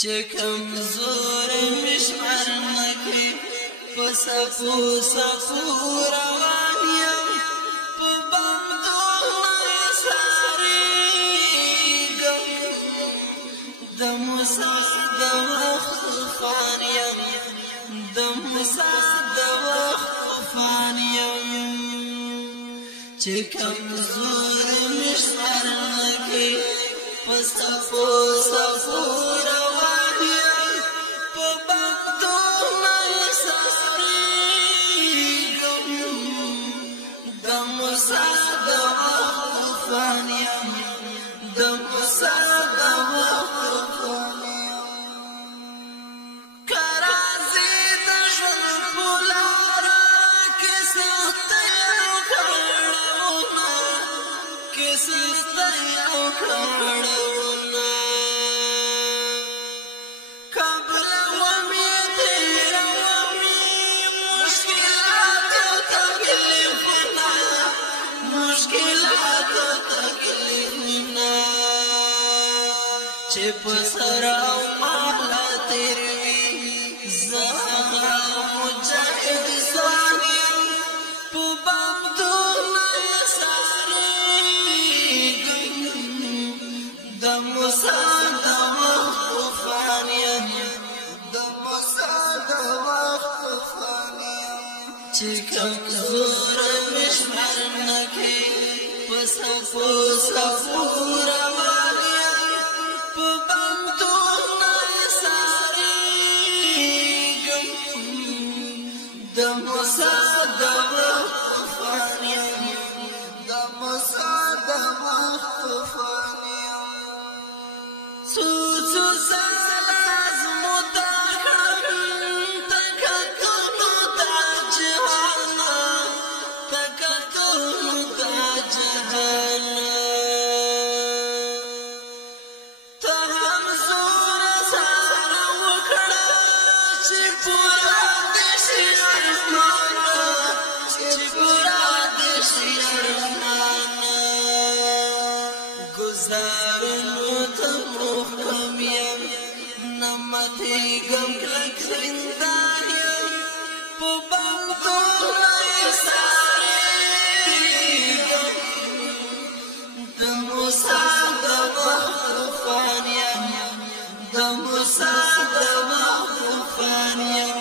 چې کمزور مشمر نکي په صفو صفو روان یم په بندونه سارېږم د موسی د وخت طوفان یم د موسی د وخت طوفان یم چې کمزور مشمر نکي په صفو صفو روان یم په بندونه سارېږم د موسی د وخت طوفان یم د موسی د وخت طوفان یم که راځې د ژوند په لاره کې سختۍ او کړاوونه کې سختۍ او کړاوونه قبلومې تېرومې مشکلات او تکلیفونه مشکلات او تکلیفونه چې په سر او مال تېر وي زه هغه مجاهد ځوان یم په بندونه سارېږم د موسی د وخت طوفان یم د موسی د وخت طوفان یم چې کمزور مشمر نکي په صفو صفو روان یم په بندونه سارېږم د موسی د وخت طوفان یم د موسی د وخت طوفان یم څو زلزمو دا کړم تکتونو دا جهان تکتونو دا جهان ته هم زور سره وکړه چې پورا دې شي ارمان چې پورا دې شي ارمان گزارونو ته محکم یم نه ماتېږم کلک زندان یم په بندونه سارېږم د موسی د وخت طوفان یم د موسی د وخت طوفان یم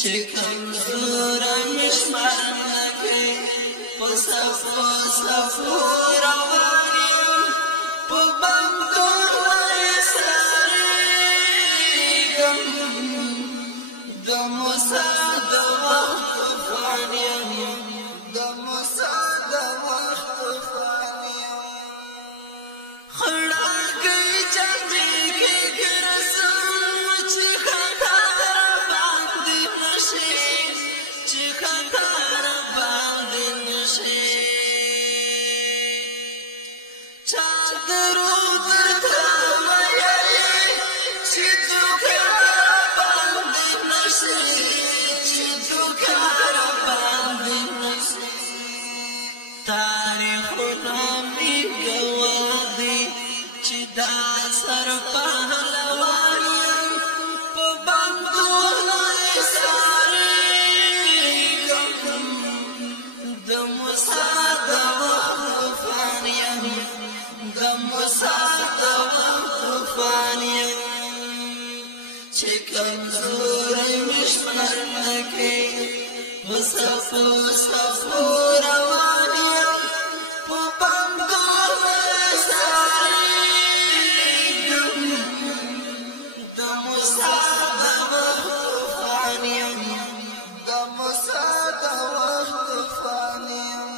چې کمزوره مشمر نکي په صفو صفو روان یم په بندونه سارېږم د موسی د وخت طوفان یم د موسی د وخت طوفان یم خړاګۍ جنګې کې ګرځم چې خطا راباندې نشي چې خطا راباندې نشي چا درود ته ویلې چې دوکه راباندې نشي چې دوکه راباندې نشي تاریخونه مې ګواه دي چې دا سر پهلوان یم په بندونه سارېږم د موسی د وخت طوفان یم د موسی د وخت طوفان یم چې کمزوری مشمر نکي په صفو صفو روان یم په بندونه سارېږم د موسی د وخت طوفان یم د موسی د وخت طوفان یم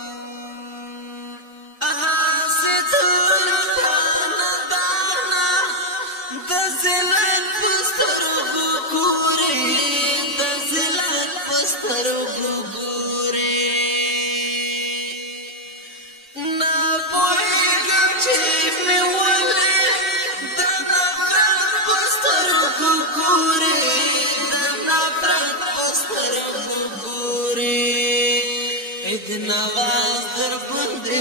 د ذلت په سترګو ګورې د ذلت په سترګو ګورې نه پوهېږم چې مې ولې د نفرت په سترګو ګورې د نفرت په سترګو ګورې عید نواز در باندې